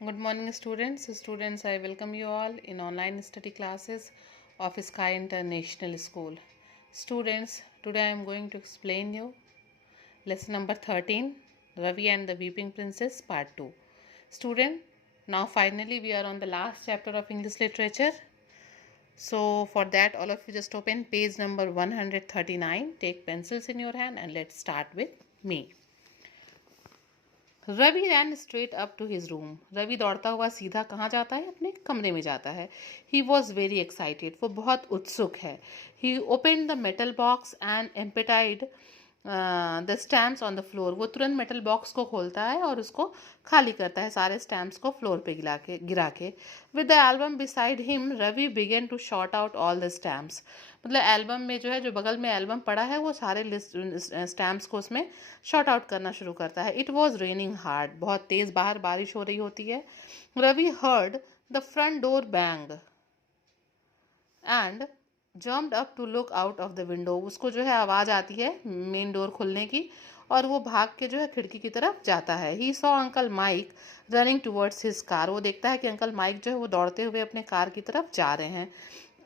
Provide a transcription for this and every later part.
Good morning, students. Students, I welcome you all in online study classes of Sky International School. Students, today I am going to explain you lesson number 13, Ravi and the Weeping Princess, part 2. Student, now finally we are on the last chapter of English literature. So for that, all of you just open page number 139, take pencils in your hand and let's start with me. Ravi ran straight up to his room. Ravi दौड़ता हुआ सीधा कहाँ जाता है? अपने कमरे में जाता है। ही वॉज वेरी एक्साइटेड, वो बहुत उत्सुक है। He open the metal box and emptied the stamps on the floor. वो तुरंत मेटल बॉक्स को खोलता है और उसको खाली करता है, सारे स्टैम्प्स को फ्लोर पे गिरा के। With the album beside him Ravi began to sort out all the stamps. मतलब एल्बम में जो है, जो बगल में एल्बम पड़ा है, वो सारे स्टैम्प्स को उसमें शॉर्ट आउट करना शुरू करता है। इट वॉज रेनिंग हार्ड, बहुत तेज़ बाहर बारिश हो रही होती है। Ravi heard the front door bang and jumped up to look out of the window. उसको जो है आवाज़ आती है मेन डोर खुलने की और वो भाग के जो है खिड़की की तरफ जाता है। He saw uncle mic running towards his car. वो देखता है कि अंकल माइक जो है वो दौड़ते हुए अपने कार की तरफ जा रहे हैं।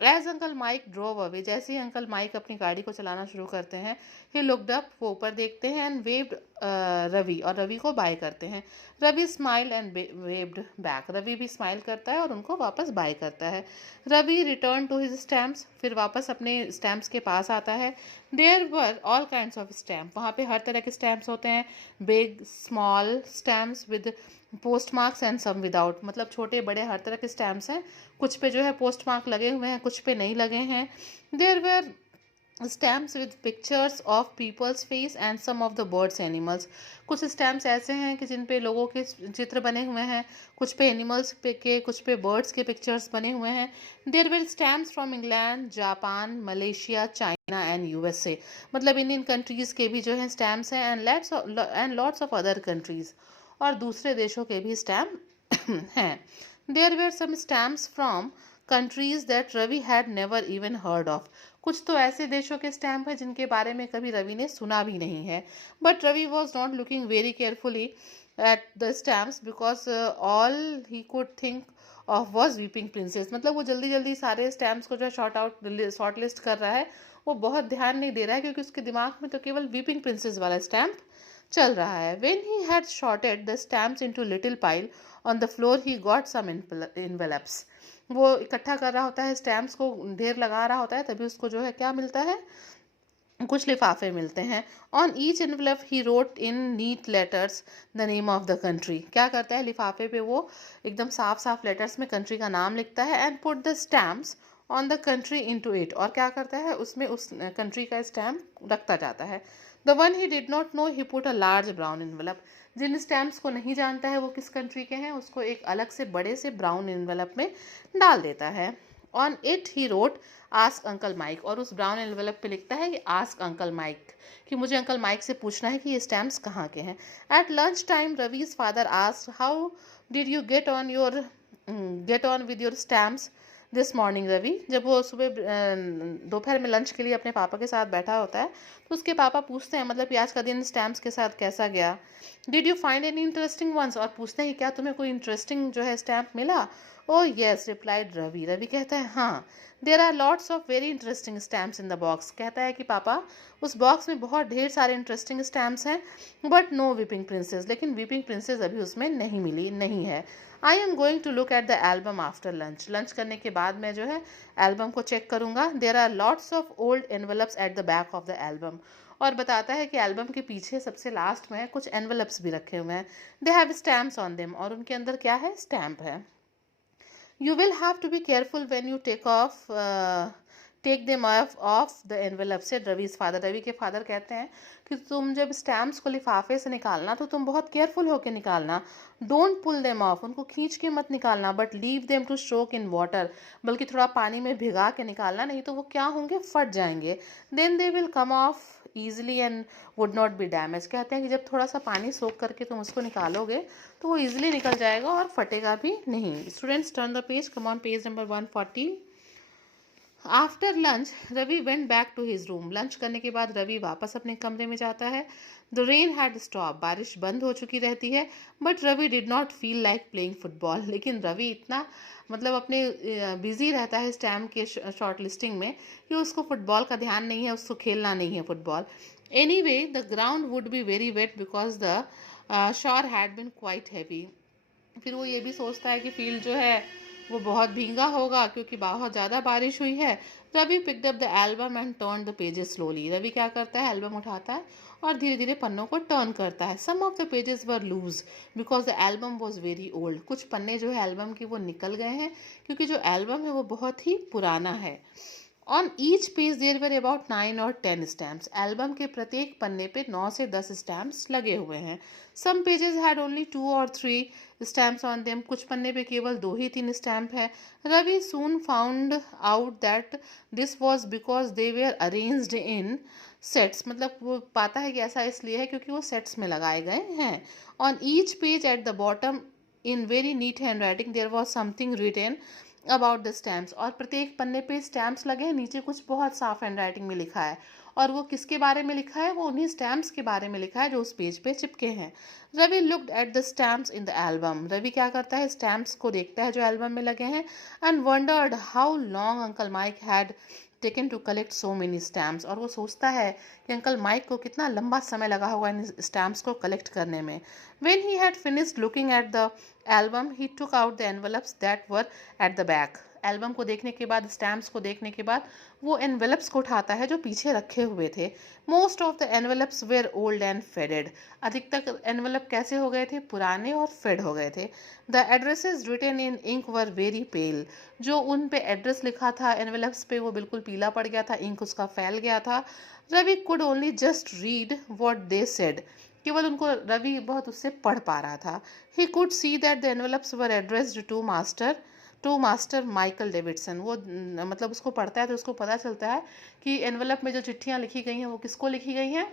As uncle Mike drove away, जैसे ही अंकल माइक अपनी गाड़ी को चलाना शुरू करते हैं, ही लुक्ड अप, वो ऊपर देखते हैं, एंड वेव्ड रवि, और रवि को बाय करते हैं। Ravi smile and waved back, Ravi भी स्माइल करता है और उनको वापस बाय करता है। Ravi return to his stamps, फिर वापस अपने स्टैम्प्स के पास आता है। There were all kinds of stamp, वहाँ पे हर तरह के स्टैम्प्स होते हैं। Big small stamps with post marks and some without, मतलब छोटे बड़े हर तरह के स्टैम्प्स हैं। कुछ पे जो है पोस्ट मार्क लगे हुए हैं, कुछ पे नहीं लगे हैं। There were stamps with pictures of people's face and some of the birds animals. कुछ स्टैम्प्स ऐसे हैं कि जिन पे लोगों के चित्र बने हुए हैं, कुछ पे एनिमल्स पे के, कुछ पे बर्ड्स के पिक्चर्स बने हुए हैं। There were stamps from England, Japan, Malaysia, China and USA, मतलब इंडियन कंट्रीज़ के भी जो है स्टैम्प्स हैं, and lots of other countries, और दूसरे देशों के भी स्टैम्प हैं। There were some stamps from countries that Ravi had never even heard of. कुछ तो ऐसे देशों के स्टैम्प हैं जिनके बारे में कभी रवि ने सुना भी नहीं है। But Ravi was not looking very carefully at the stamps because all he could think of was weeping princess. मतलब वो जल्दी जल्दी सारे स्टैम्प्स को जो है शॉर्ट लिस्ट कर रहा है, वो बहुत ध्यान नहीं दे रहा है क्योंकि उसके दिमाग में तो केवल वीपिंग प्रिंसेस वाला स्टैम्प चल रहा है। When he had sorted the stamps into little pile on the floor, he got some envelopes. वो इकट्ठा कर रहा होता है स्टैम्प्स को, ढेर लगा रहा होता है, तभी उसको जो है क्या मिलता है, कुछ लिफाफे मिलते हैं। On each envelope he wrote in neat letters the name of the country. क्या करता है, लिफाफे पे वो एकदम साफ साफ लेटर्स में कंट्री का नाम लिखता है। And put the stamps on the country into it, और क्या करता है, उसमें उस कंट्री का स्टैम्प रखता जाता है। The one he did not know he put a large brown envelope. जिन स्टैम्प्स को नहीं जानता है वो किस कंट्री के हैं, उसको एक अलग से बड़े से ब्राउन एनवलप में डाल देता है। On it he wrote ask uncle mic, और उस ब्राउन एनवेलप पे लिखता है कि आस्क अंकल माइक, कि मुझे अंकल माइक से पूछना है कि ये स्टैम्प्स कहाँ के हैं। At lunch time Ravi's father asked how did you get on with your stamps this morning. Ravi जब वो सुबह दोपहर में लंच के लिए अपने पापा के साथ बैठा होता है, तो उसके पापा पूछते हैं, मतलब कि आज का दिन स्टैम्प्स के साथ कैसा गया। Did you find any interesting ones, और पूछते हैं कि क्या तुम्हें कोई इंटरेस्टिंग जो है स्टैम्प मिला। Oh yes replied Ravi, Ravi कहता है हाँ। There are lots of very interesting stamps in the box, कहता है कि पापा उस बॉक्स में बहुत ढेर सारे इंटरेस्टिंग स्टैम्प्स हैं, बट नो वीपिंग प्रिंसेस, लेकिन वीपिंग प्रिंसेस अभी उसमें नहीं है। I am going to look at the album after lunch, lunch करने के बाद मैं जो है एल्बम को चेक करूंगा। There are lots of old envelopes at the back of the album, और बताता है कि एल्बम के पीछे सबसे लास्ट में कुछ एनवलप्स भी रखे हुए हैं। They have stamps on them, और उनके अंदर क्या है, स्टैम्प है। You will have to be careful when you take them off the envelope, said Ravi's father. Ravi के फादर कहते हैं कि तुम जब स्टैम्प्स को लिफाफे से निकालना तो तुम बहुत केयरफुल होकर निकालना। डोंट पुल देम ऑफ, उनको खींच के मत निकालना, but leave them to soak in water, बल्कि थोड़ा पानी में भिगा के निकालना, नहीं तो वो क्या होंगे, फट जाएंगे। Then they will come off easily and would not be damage. कहते हैं कि जब थोड़ा सा पानी सोख करके तुम उसको निकालोगे तो वो ईजिली निकल जाएगा और फटेगा भी नहीं। Students turn the page, come on page number 140। After lunch Ravi went back to his room. Lunch करने के बाद रवि वापस अपने कमरे में जाता है। द रेन हैड स्टॉप, बारिश बंद हो चुकी रहती है। But Ravi did not feel like playing football, लेकिन रवि इतना मतलब अपने बिजी रहता है स्टैम्प के शॉर्ट लिस्टिंग में कि उसको फुटबॉल का ध्यान नहीं है, उसको खेलना नहीं है football. Anyway the ground would be very wet because the shower had been quite heavy. फिर वो ये भी सोचता है कि फील्ड जो है वो बहुत भींगा होगा क्योंकि बहुत ज़्यादा बारिश हुई है। Ravi picked up the album and turn the pages slowly. Ravi क्या करता है, एल्बम उठाता है और धीरे धीरे पन्नों को टर्न करता है। Some of the pages were loose because the album was very old. कुछ पन्ने जो है एल्बम की वो निकल गए हैं क्योंकि जो एल्बम है वो बहुत ही पुराना है। On each page there were about 9 और 10 स्टैम्प्स। एल्बम के प्रत्येक पन्ने पे 9 से 10 स्टैम्प्स लगे हुए हैं। सम पेजेस हैड ओनली 2 और 3 स्टैम्प्स ऑन देम। कुछ पन्ने पे केवल 2 ही 3 स्टैम्प है। Ravi soon found out that this was because they were arranged in sets. मतलब वो पाता है कि ऐसा इसलिए है क्योंकि वो सेट्स में लगाए गए हैं। On each page at the bottom in very neat handwriting there was something written about the stamps. और प्रत्येक पन्ने पे स्टैम्प्स लगे हैं, नीचे कुछ बहुत साफ हैंड राइटिंग में लिखा है। और वो किसके बारे में लिखा है, वो उन्हीं स्टैम्प्स के बारे में लिखा है जो उस पेज पे चिपके हैं। Ravi looked at the stamps in the album. Ravi क्या करता है, स्टैम्प्स को देखता है जो एल्बम में लगे हैं। And wondered how long uncle Mike had taken to collect so many stamps. और वो सोचता है कि अंकल माइक को कितना लंबा समय लगा होगा इन स्टैम्प्स को कलेक्ट करने में। When he had finished looking at the album, he took out the envelopes that were at the back. Album को देखने के बाद, स्टैम्प्स को देखने के बाद वो एनवेलप्स को उठाता है जो पीछे रखे हुए थे। Most of the envelopes were old and faded. अधिकतर एनवेलप कैसे हो गए थे, पुराने और फेड हो गए थे। The addresses written in ink were very pale. जो उन पे एड्रेस लिखा था एनवेलप्स पे वो बिल्कुल पीला पड़ गया था, इंक उसका फैल गया था। Ravi could only just read what they said. केवल उनको रवि बहुत उससे पढ़ पा रहा था। He could see that the envelopes were addressed to master Michael Davidson. वो मतलब उसको पढ़ता है तो उसको पता चलता है कि एनवेलप में जो चिट्ठियाँ लिखी गई हैं वो किसको लिखी गई हैं,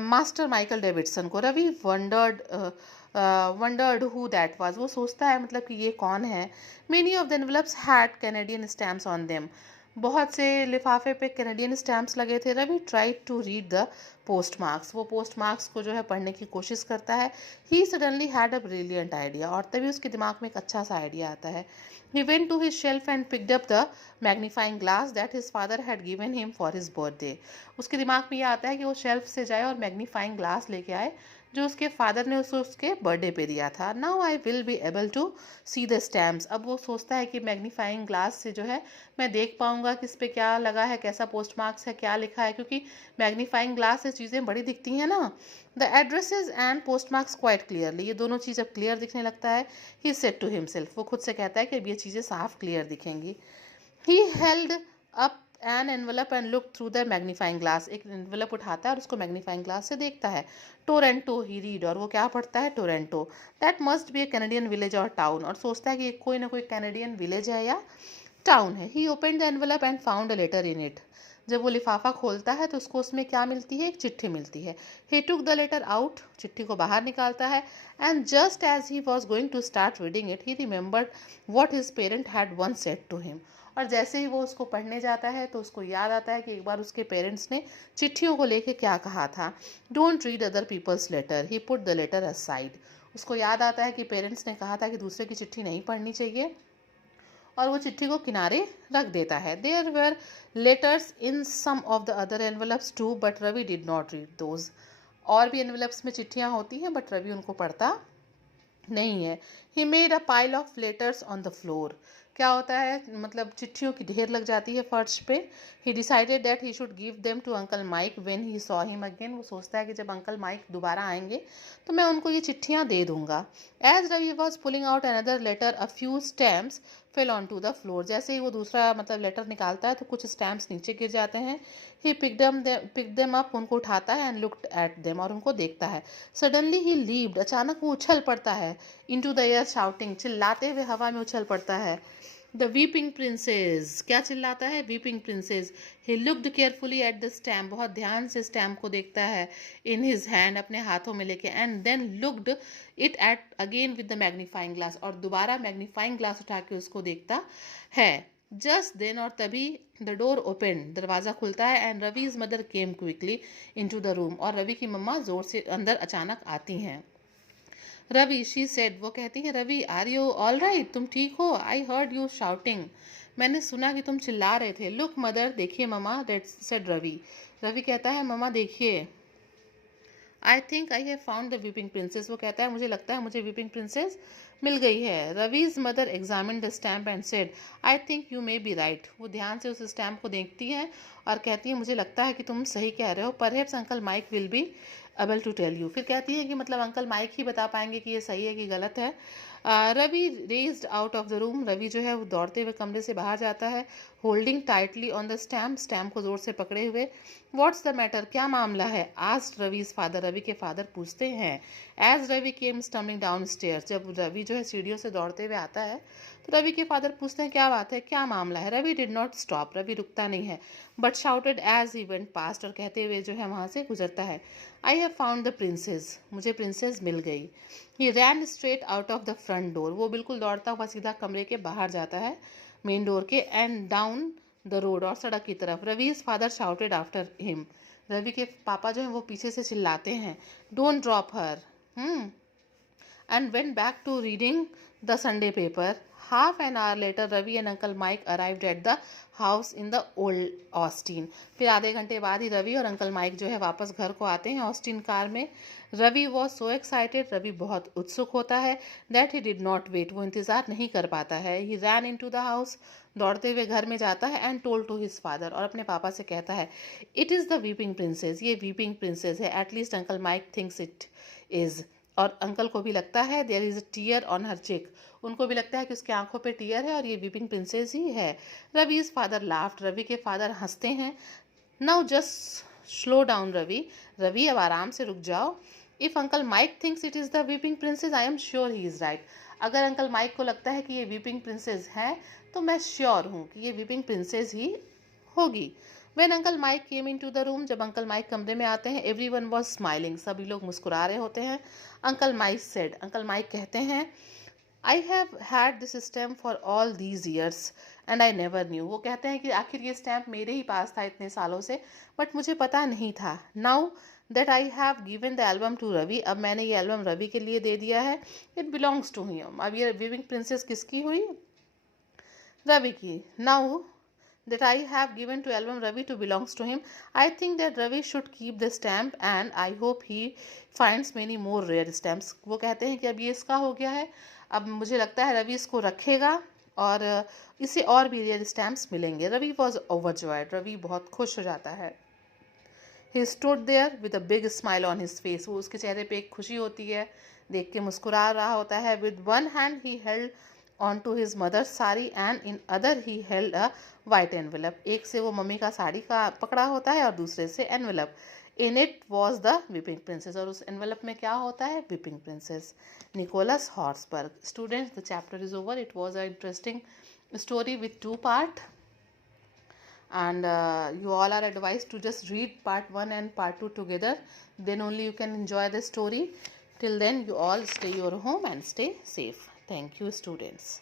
मास्टर माइकल डेविडसन को। Ravi wondered who that was. वो सोचता है मतलब कि ये कौन है। Many of the envelopes had Canadian stamps on them. बहुत से लिफाफे पे कैनेडियन स्टैम्प्स लगे थे। Ravi tried to read the postmarks. वो पोस्ट मार्क्स को जो है पढ़ने की कोशिश करता है। He suddenly had a brilliant idea. और तभी उसके दिमाग में एक अच्छा सा आइडिया आता है। He went to his shelf and picked up the magnifying glass that his father had given him for his birthday. उसके दिमाग में ये आता है कि वो शेल्फ से जाए और मैग्नीफाइंग ग्लास लेके आए जो उसके फादर ने उसे उसके बर्थडे पे दिया था। Now I will be able to see the stamps. अब वो सोचता है कि मैग्नीफाइंग ग्लास से जो है मैं देख पाऊंगा किस पे क्या लगा है, कैसा पोस्ट मार्क्स है, क्या लिखा है, क्योंकि मैग्नीफाइंग ग्लास से चीज़ें बड़ी दिखती हैं ना। The addresses and postmarks quite clearly. ये दोनों चीज़ अब क्लियर दिखने लगता है। He said to himself. वो खुद से कहता है कि अब ये चीज़ें साफ क्लियर दिखेंगी। He held up an envelope and look through the magnifying glass. एक एनवलप उठाता है और उसको मैग्नीफाइंग ग्लास से देखता है। टोरेंटो ही रीड। और वो क्या पढ़ता है, Toronto. That must be A Canadian village और टाउन। और सोचता है कि कोई ना कोई कैनेडियन विलेज है या टाउन है। He open the envelope and found a letter in it. जब वो लिफाफा खोलता है तो उसको उसमें क्या मिलती है, एक चिट्ठी मिलती है। He took the letter out. चिट्ठी को बाहर निकालता है। And just as he was going to start reading it he remembered what his parent had once said to him. और जैसे ही वो उसको पढ़ने जाता है तो उसको याद आता है कि एक बार उसके पेरेंट्स ने चिट्ठियों को लेके क्या कहा था। Don't read other people's letter. He put the letter aside. उसको याद आता है कि पेरेंट्स ने कहा था कि दूसरे की चिट्ठी नहीं पढ़नी चाहिए, और वो चिट्ठी को किनारे रख देता है। There were letters in some of the other envelopes too but Ravi did not read those. और भी एनवलप्स में चिट्ठियाँ होती हैं बट रवि उनको पढ़ता नहीं है। He made a pile of letters on the floor. क्या होता है, मतलब चिट्ठियों की ढेर लग जाती है फर्श पे। He decided that he should give them to uncle Mike when he saw him again. वो सोचता है कि जब अंकल माइक दोबारा आएंगे तो मैं उनको ये चिट्ठियाँ दे दूंगा। As Ravi was pulling out another letter a few stamps fell onto the floor. जैसे ही वो दूसरा मतलब लेटर निकालता है तो कुछ स्टैम्प्स नीचे गिर जाते हैं। ही पिक देम अप। उनको उठाता है एंड लुक्ड एट देम। और उनको देखता है। सडनली ही लीव्ड। अचानक वो उछल पड़ता है। Into the air shouting. चिल्लाते हुए हवा में उछल पड़ता है। The weeping princess. क्या चिल्लाता है, weeping princess. He looked carefully at the stamp. बहुत ध्यान से स्टैम्प को देखता है इन हिज हैंड, अपने हाथों में लेके। And then looked it at again with the magnifying glass. और दोबारा मैग्नीफाइंग ग्लास उठा के उसको देखता है। जस्ट देन, और तभी द डोर ओपन, दरवाज़ा खुलता है, and Ravi's mother came quickly into the room, और रवि की मम्मा जोर से अंदर अचानक आती हैं। रवि, शी सेड, वो कहती है, Ravi are you all right, तुम ठीक हो? आई हर्ड यू शाउटिंग, मैंने सुना कि तुम चिल्ला रहे थे। लुक मदर, देखिए मम्मा, दैट सेड रवि, रवि कहता है, मम्मा देखिए। I think I have found the weeping princess, वो कहता है, मुझे लगता है मुझे वीपिंग प्रिंसेस मिल गई है। Ravi's mother examine the stamp and said, I think you may be right, वो ध्यान से उस स्टैम्प को देखती है और कहती है, मुझे लगता है कि तुम सही कह रहे हो, perhaps uncle Mike will be able to tell you, फिर कहती है कि मतलब अंकल माइक ही बता पाएंगे कि ये सही है कि गलत है। Ravi raced out of the room, Ravi जो है वो दौड़ते हुए कमरे से बाहर जाता है, holding tightly on the stamp, stamp को जोर से पकड़े हुए। व्हाट्स द मैटर, क्या मामला है? आस्क्ड रवीज फादर, रवि के फादर पूछते हैं। एज रवि केम स्टम्बलिंग डाउन स्टेयर्स, जब रवि जो है सीढ़ियों से दौड़ते हुए आता है तो रवि के फादर पूछते हैं, क्या बात है, क्या मामला है? Ravi did not stop, Ravi रुकता नहीं है, but shouted as he went past, और कहते हुए जो है वहाँ से गुजरता है, I have found the princess, मुझे प्रिंसेस मिल गई। He ran straight out of the front door, वो बिल्कुल दौड़ता हुआ सीधा कमरे के बाहर जाता है, मेन डोर के, एंड डाउन द रोड, और सड़क की तरफ। Ravi's father shouted after him, Ravi के पापा जो है वो पीछे से चिल्लाते हैं, don't drop her, and went back to reading the Sunday paper. Half an hour later, Ravi and Uncle Mike arrived at the house in the old Austin. फिर आधे घंटे बाद ही रवि और अंकल माइक जो है वापस घर को आते हैं ऑस्टिन कार में। Ravi was so excited, Ravi बहुत उत्सुक होता है, that he did not wait, वो इंतज़ार नहीं कर पाता है। He ran into the house, दौड़ते हुए घर में जाता है, and told to his father, और अपने पापा से कहता है, it is the weeping princess, ये वीपिंग प्रिंसेस है, at least uncle Mike thinks it is, और अंकल को भी लगता है, there is a tier on her चिक, उनको भी लगता है कि उसके आंखों पे टीयर है और ये वीपिंग प्रिंसेस ही है। रवीज फादर लाफ्ट, रवि के फादर हंसते हैं। Now just slow down Ravi, Ravi अब आराम से रुक जाओ। If uncle Mike thinks it is the weeping princess, I am sure he is right, अगर अंकल माइक को लगता है कि ये वीपिंग प्रिंसेस है तो मैं श्योर हूँ कि ये वीपिंग प्रिंसेस ही होगी। When Uncle Mike came into the room, जब अंकल माइक कमरे में आते हैं, everyone was smiling, सभी लोग मुस्कुरा रहे होते हैं। Uncle mic said, uncle mic कहते हैं, I have had this stamp for all these years and I never knew, वो कहते हैं कि आखिर ये स्टैम्प मेरे ही पास था इतने सालों से, बट मुझे पता नहीं था। Now that I have given the album to Ravi, अब मैंने ये एल्बम रवि के लिए दे दिया है, it belongs to him, अब ये वीविंग प्रिंसेस किसकी हुई? रवि की। Now that I have given to album Ravi to belongs to him, I think that Ravi should keep the stamp and I hope he finds many more rare stamps. वो कहते हैं कि अब ये इसका हो गया है, अब मुझे लगता है रवि इसको रखेगा और इसे और भी रेयर स्टैम्प्स मिलेंगे। रवि वॉज ओवरजॉयड, रवि बहुत खुश हो जाता है। He stood there with a big smile on his face, वो उसके चेहरे पे एक खुशी होती है, देख के मुस्कुरा रहा होता है। With one hand he held on to his mother sari and in other he held a white envelope, एक से वो मम्मी का साड़ी का पकड़ा होता है और दूसरे से envelope. In it was the weeping princess, और उस एनवेलप में क्या होता है? Weeping princess. Nicholas Horsburgh. Students, the chapter is over. It was a interesting story with two part, and you all are advised to just read part 1 and part 2 together, then only you can enjoy the story. Till then, you all stay your home and stay safe. Thank you, students.